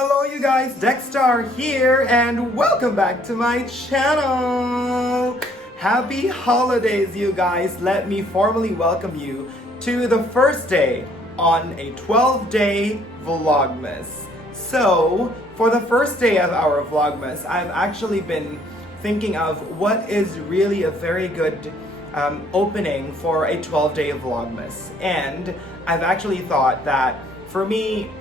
Hello you guys, IMDEXSTAR here and welcome back to my channel! Happy holidays you guys! Let me formally welcome you to the first day on a 12-day Vlogmas. So, for the first day of our Vlogmas, I've actually been thinking of what is really a very good opening for a 12-day Vlogmas. And I've actually thought that for me,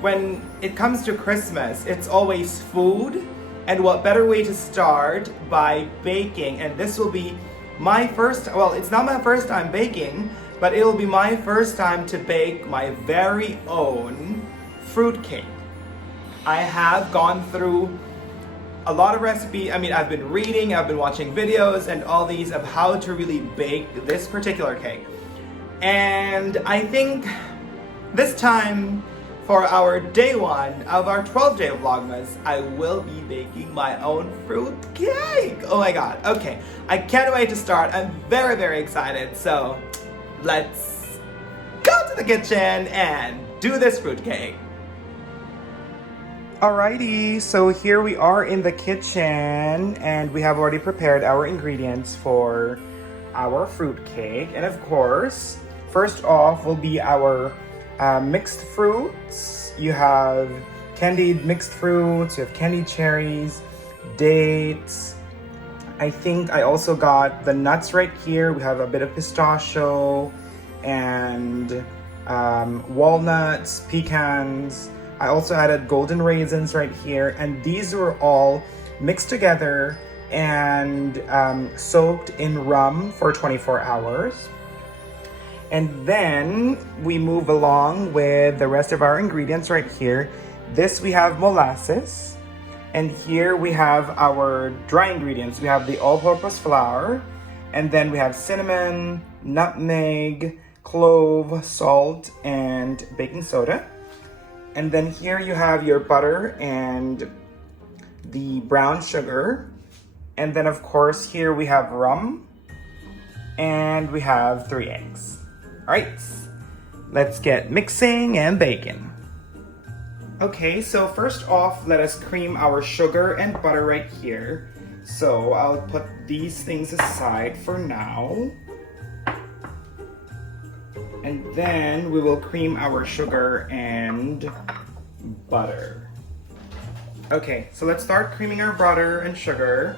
when it comes to Christmas, it's always food, and what better way to start by baking. And this will be my first, well, it's not my first time baking, but it will be my first time to bake my very own fruitcake. I have gone through a lot of recipes. I mean, I've been reading, I've been watching videos and all these of how to really bake this particular cake. And I think this time, for our day one of our 12-day Vlogmas, I will be baking my own fruit cake. Oh my god, okay. I can't wait to start. I'm very, very excited. So let's go to the kitchen and do this fruit cake. Alrighty, so here we are in the kitchen and we have already prepared our ingredients for our fruit cake. And of course, first off will be our mixed fruits. You have candied mixed fruits, you have candied cherries, dates. I think I also got the nuts right here. We have a bit of pistachio and walnuts, pecans. I also added golden raisins right here, and these were all mixed together and soaked in rhum for 24 hours. And then we move along with the rest of our ingredients right here. This we have molasses, and here we have our dry ingredients. We have the all-purpose flour, and then we have cinnamon, nutmeg, clove, salt, and baking soda. And then here you have your butter and the brown sugar. And then of course here we have rum, and we have 3 eggs. Alright, let's get mixing and baking. Okay, so first off, let us cream our sugar and butter right here. So I'll put these things aside for now. And then we will cream our sugar and butter. Okay, so let's start creaming our butter and sugar.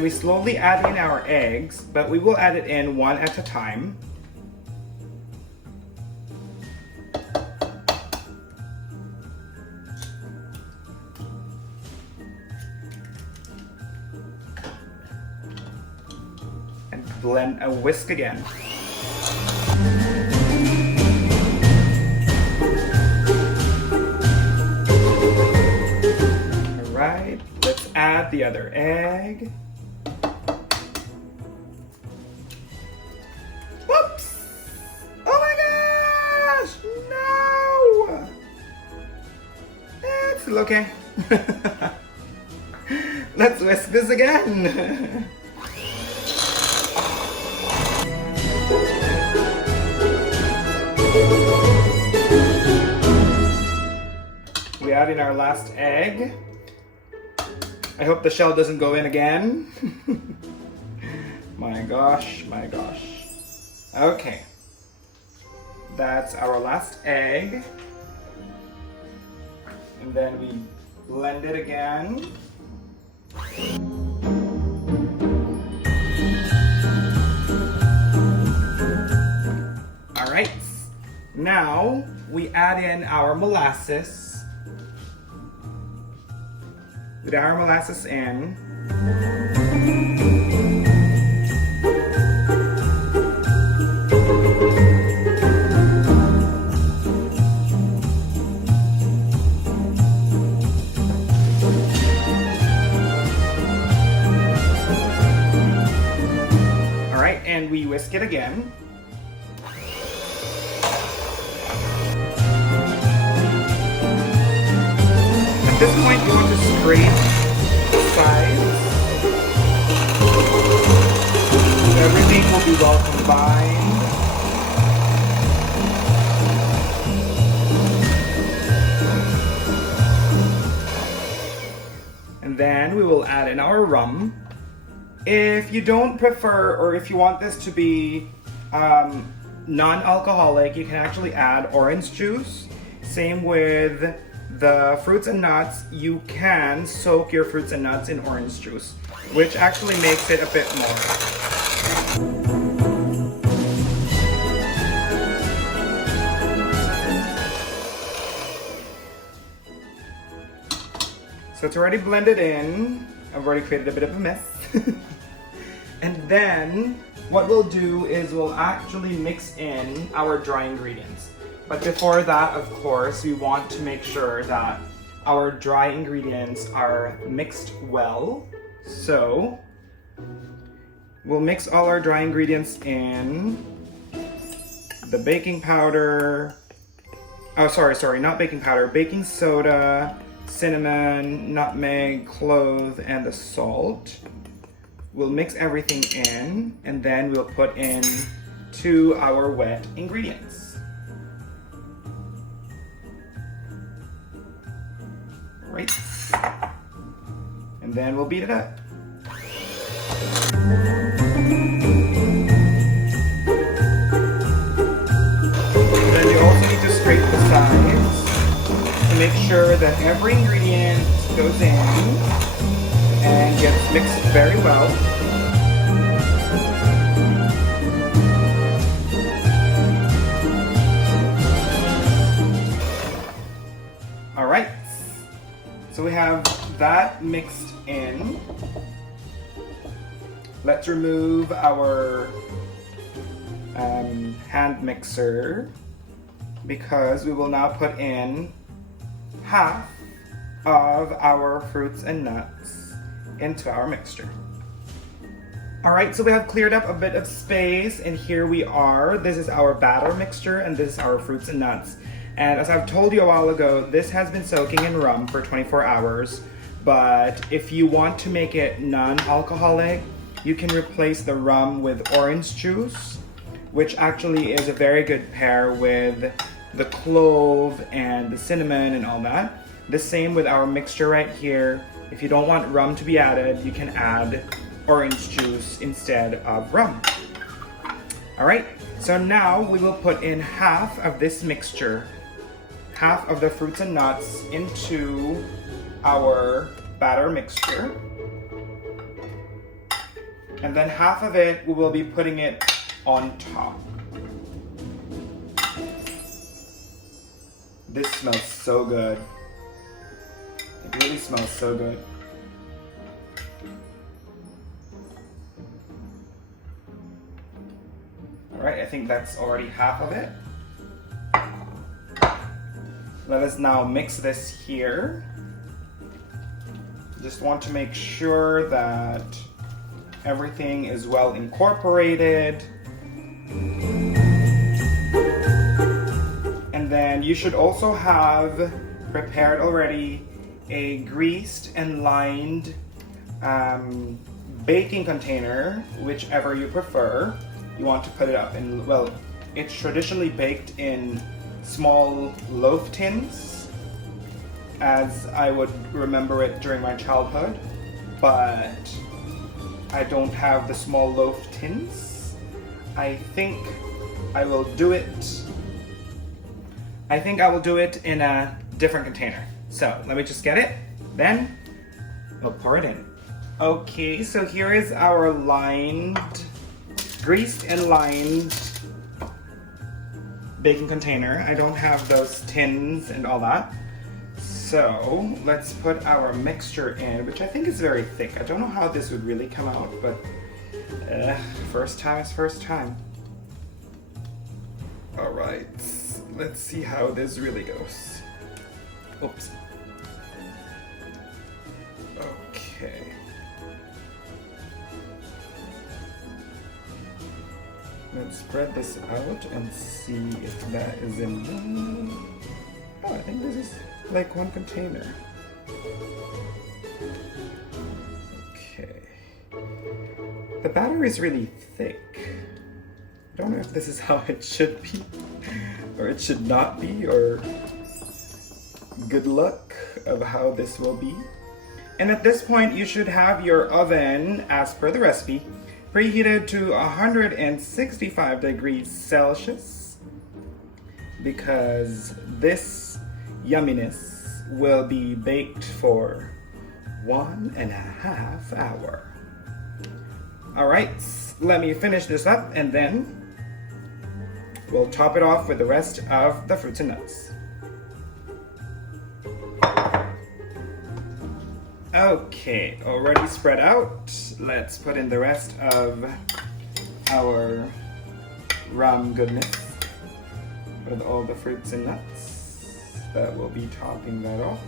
We slowly add in our eggs, but we will add it in one at a time. And blend a whisk again. All right, let's add the other egg. Okay. Let's whisk this again. We add in our last egg. I hope the shell doesn't go in again. My gosh, my gosh. Okay. That's our last egg. And then we blend it again. All right, now we add in our molasses. With our molasses in, and we whisk it again. scrape the sides. So everything will be well combined. And then we will add in our rhum. If you don't prefer, or if you want this to be non-alcoholic, you can actually add orange juice. Same with the fruits and nuts. You can soak your fruits and nuts in orange juice, which actually makes it a bit more. So it's already blended in. I've already created a bit of a mess. And then what we'll do is we'll actually mix in our dry ingredients. But before that, of course, we want to make sure that our dry ingredients are mixed well. So we'll mix all our dry ingredients in. The baking powder, sorry, not baking powder, baking soda, cinnamon, nutmeg, clove, and the salt. We'll mix everything in, and then we'll put in to our wet ingredients. Right. And then we'll beat it up. Then you also need to scrape the sides to make sure that every ingredient goes in and gets mixed very well. All right, so we have that mixed in. Let's remove our hand mixer because we will now put in half of our fruits and nuts into our mixture. All right, so we have cleared up a bit of space, and here we are. This is our batter mixture, and this is our fruits and nuts. And as I've told you a while ago, this has been soaking in rum for 24 hours. But if you want to make it non-alcoholic, you can replace the rum with orange juice, which actually is a very good pair with the clove and the cinnamon and all that. The same with our mixture right here. If you don't want rum to be added, you can add orange juice instead of rum. All right, so now we will put in half of this mixture, half of the fruits and nuts into our batter mixture. And then half of it, we will be putting it on top. This smells so good. It really smells so good. All right, I think that's already half of it. Let us now mix this here. Just want to make sure that everything is well incorporated. And then you should also have prepared already a greased and lined baking container, whichever you prefer. You want to put it up in, well, it's traditionally baked in small loaf tins, as I would remember it during my childhood, but I don't have the small loaf tins. I think I will do it in a different container. So let me just get it, then we'll pour it in. Okay, so here is our greased and lined baking container. I don't have those tins and all that. So let's put our mixture in, which I think is very thick. I don't know how this would really come out, but first time is first time. All right, let's see how this really goes. Oops. Okay. Let's spread this out and see if that is enough. Oh, I think this is like one container. batter is really thick. I don't know if this is how it should be, or it should not be, or good luck of how this will be. And at this point, you should have your oven, as per the recipe, preheated to 165 degrees Celsius, because this yumminess will be baked for 1.5 hours. All right, let me finish this up and then we'll top it off with the rest of the fruits and nuts. Okay, already spread out. Let's put in the rest of our rhum goodness with all the fruits and nuts. That will be topping that off.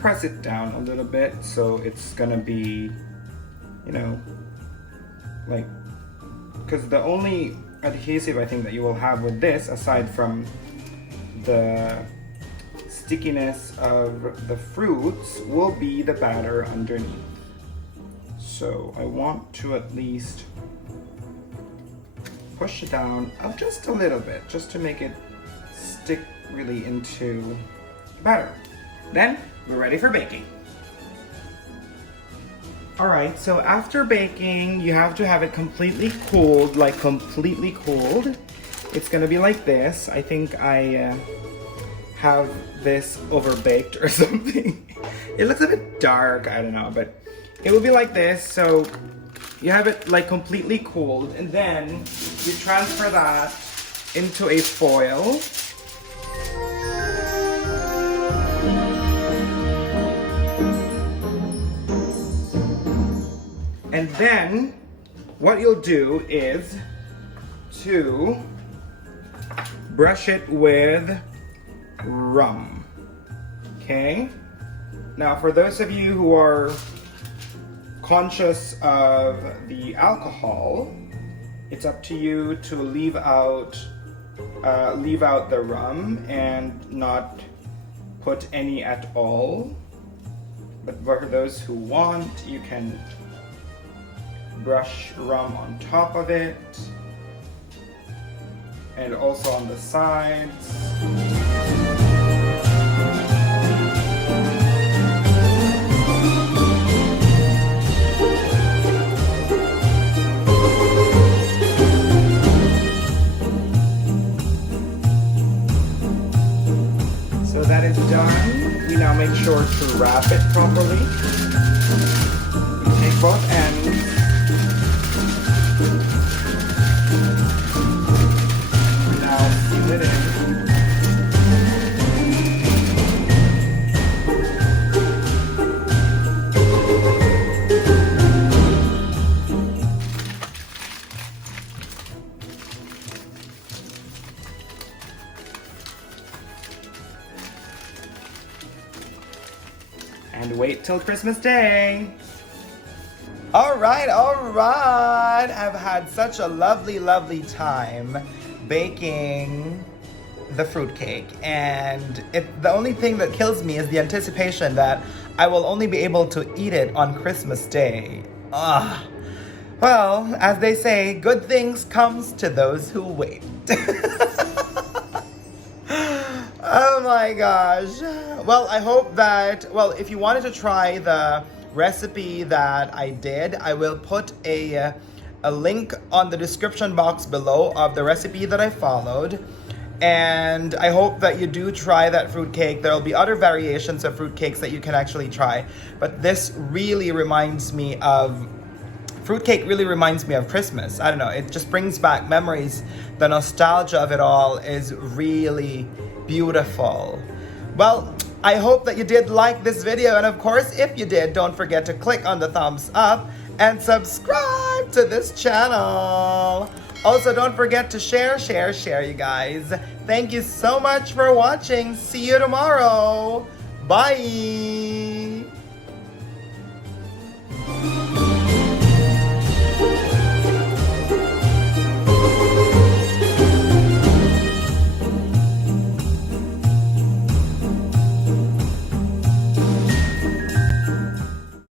Press it down a little bit so it's gonna be, you know, like, because the only adhesive I think that you will have with this, aside from the stickiness of the fruits, will be the batter underneath. So I want to at least push it down up just a little bit, just to make it stick really into the batter. Then we're ready for baking. All right, so after baking, you have to have it completely cooled, like completely cooled. It's gonna be like this. I think I have this overbaked or something. It looks a bit dark, I don't know, but it will be like this. So you have it like completely cooled, and then you transfer that into a foil. And then what you'll do is to brush it with rhum. Okay? Now for those of you who are conscious of the alcohol, it's up to you to leave out the rum and not put any at all. But for those who want, you can brush rum on top of it and also on the sides. So that is done. We now make sure to wrap it properly. We take both ends. Now seal it in. And wait till Christmas Day. All right. I've had such a lovely time baking the fruitcake, and the only thing that kills me is the anticipation that I will only be able to eat it on Christmas Day. Well, as they say, good things comes to those who wait. Oh my gosh. Well, I hope that, if you wanted to try the recipe that I did, I will put a link on the description box below of the recipe that I followed. And I hope that you do try that fruitcake. There'll be other variations of fruitcakes that you can actually try. But this really reminds me of, fruitcake really reminds me of Christmas. I don't know, it just brings back memories. The nostalgia of it all is really beautiful. Well, I hope that you did like this video, and of course, if you did, don't forget to click on the thumbs up and subscribe to this channel. Also, don't forget to share, you guys. Thank you so much for watching. See you tomorrow. Bye!